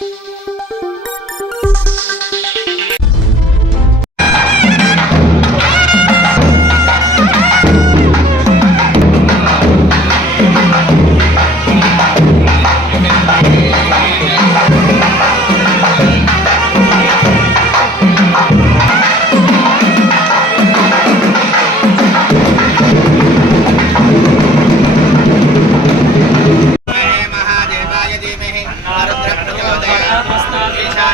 Música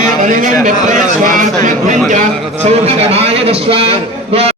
स्वाहा